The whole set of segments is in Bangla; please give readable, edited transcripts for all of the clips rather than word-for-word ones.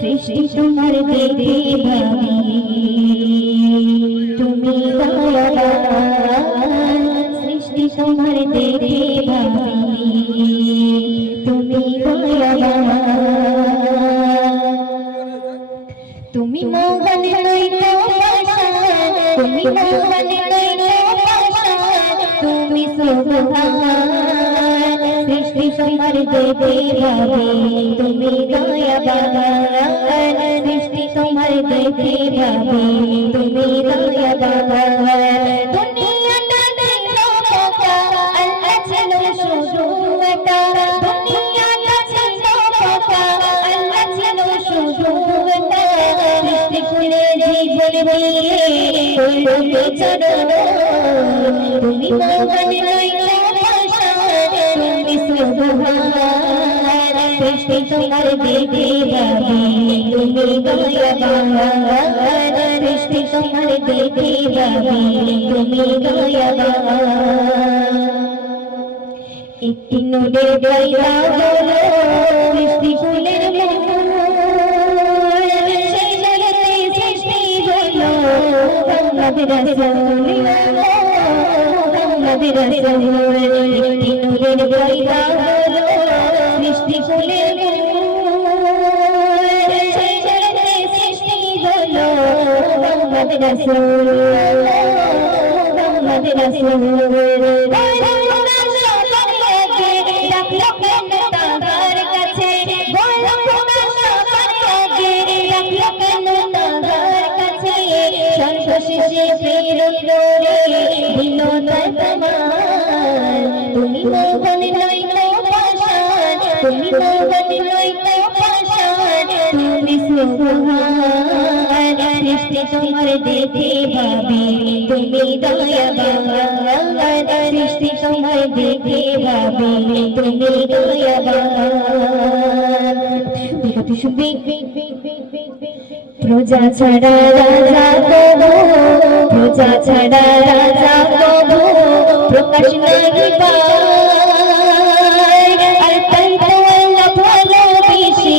সৃষ্টি তোমার দেখে ভাবি তুমি দয়াবান। সৃষ্টি তোমার দেখে ভাবি তুমি দয়াবান। তুমি মোহন লইতে পাশা, তুমি মোহন লইতে পাশা, তুমি সুবহান। সৃষ্টি তোমার দেখে ভাবি তুমি দয়াবান। সৃষ্টি তোমার দেখে ভাবি তুমি দয়াবান। দুনিয়াটা ছিল ফাঁকা, আল্লাহ ছিল শুধু একা। দুনিয়াটা ছিল ফাঁকা, আল্লাহ ছিল শুধু একা। সৃষ্টি করে জীবন দিয়ে করলো বিচারণ। তুমি মোহন লইতে পাশা, তুমি সুবহান। সৃষ্টি তোমার দেখে ভাবি তুমি দয়াবান। সৃষ্টি তোমার দেখে ভাবি তুমি দয়াবান। একটি নূরের পয়দা হলো সৃষ্টি ফুলের মূল, সেই জগতে সৃষ্টি হলো মুহাম্মদ রাসূল। মুহাম্মদ রাসূল একটি নূরের পয়দা হলো সৃষ্টি ফুলের মূল, সেই জগতে সৃষ্টি হলো মুহাম্মদ রাসূল। মুহাম্মদ রাসূল সর্বশেষে প্রেরণ করে দিল তার প্রমাণ। তুমি মোহন লইতে পাশা, তুমি মোহন লইতে পাশা, তুমি সুবহান। সৃষ্টি তোমার দেখে ভাবি তুমি দয়াবান। সৃষ্টি তোমার দেখে ভাবি তুমি দয়াবান। প্রজা ছাড়া রাজা কবু, প্রজা ছাড়া রাজা কবু প্রকাশ নাহি পায়। আর তাই তো আল্লাহ ভালোবেসে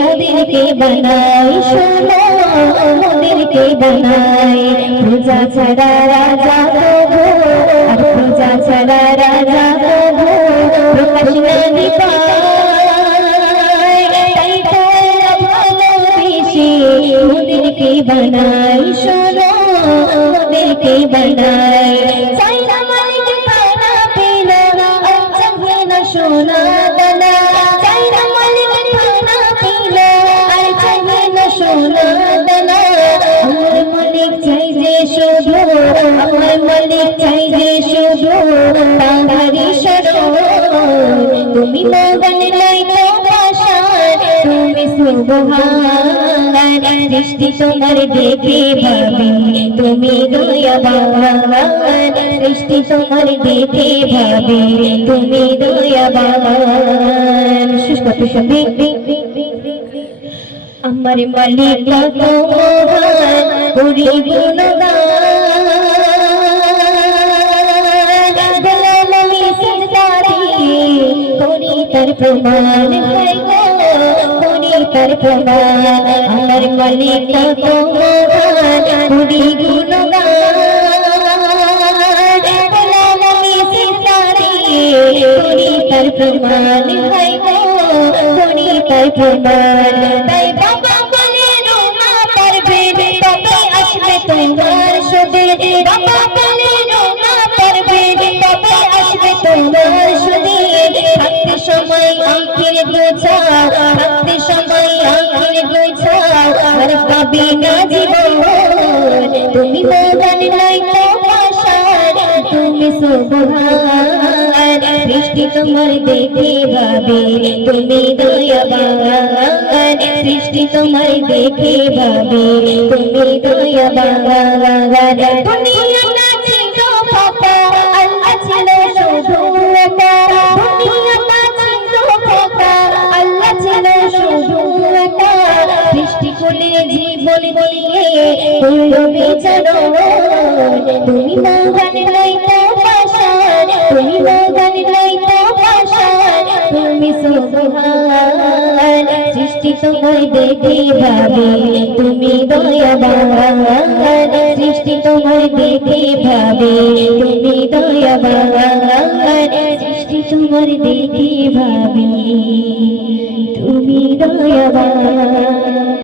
মোদেরকে বানাই, শোনো মোদেরকে বানাই। প্রজা ছাড়া রাজা কবু, আর প্রজা ছাড়া রাজা কবু প্রকাশ নাহি পায়। মোদেরকে বানাই, শোনো মোদেরকে বানাই। চাই না মালিক খানা পিনা, আর চাহে না সোনা দানা। চাই না মালিক খানা পিনা, আর চাহে না সোনা দানা। আমার মালিক চাই যে শুধু, আমার মালিক চাই যে শুধু তাহারি শরণ। তুমি মোহন লইতে পাশা, তুমি সুবহান। সৃষ্টি তোমার দেখে ভাবি তুমি দয়াবান। সৃষ্টি তোমার দেখে ভাবি তুমি দয়াবান। সুস্পষ্ট শব্দে আমার মালিক কত মহান, করি গুণগান। গোলাম আমি সিজদা দিয়ে করি তার প্রমাণ, তার প্রমাণ। আমার মালিক কত মহান, করি গুণগান। গোলাম আমি সিজদা দিয়ে করি তার প্রমাণ, করি তার প্রমাণ। তাই বাবা বলে রোনা পারবে, তবে আসবে তোমার সুদে। বাবা বলে রোনা পারবে, তবে আসবে তোমার সুদে। থাকতে সময় আঁখের গোছা, থাকতে সময় আঁখের গোছা, আর পাবে না জীবন। তুমি মোহন লইতে পাশা, তুমি সুবহান। সৃষ্টি তোমার দেখে ভাবি তুমি দয়াবান। সৃষ্টি তোমার দেখে ভাবি তুমি দয়াবান। দুনিয়াটা ছিল ফাঁকা, আল্লাহ ছিল শুধু একা। দুনিয়াটা ছিল ফাঁকা, আল্লাহ ছিল শুধু একা। সৃষ্টি করে জীবন দিয়ে করলো বিচারণ। তুমি মোহন লইতে পাশা, তুমি মোহন লইতে পাশা, তুমি সুবহান সৃষ্টি তোমায় দেখে ভাবি তুমি দয়াবান সৃষ্টি তোমায় দেখে ভাবি তুমি দয়াবান সৃষ্টি তোমার দেখে ভাবি তুমি দয়াবান।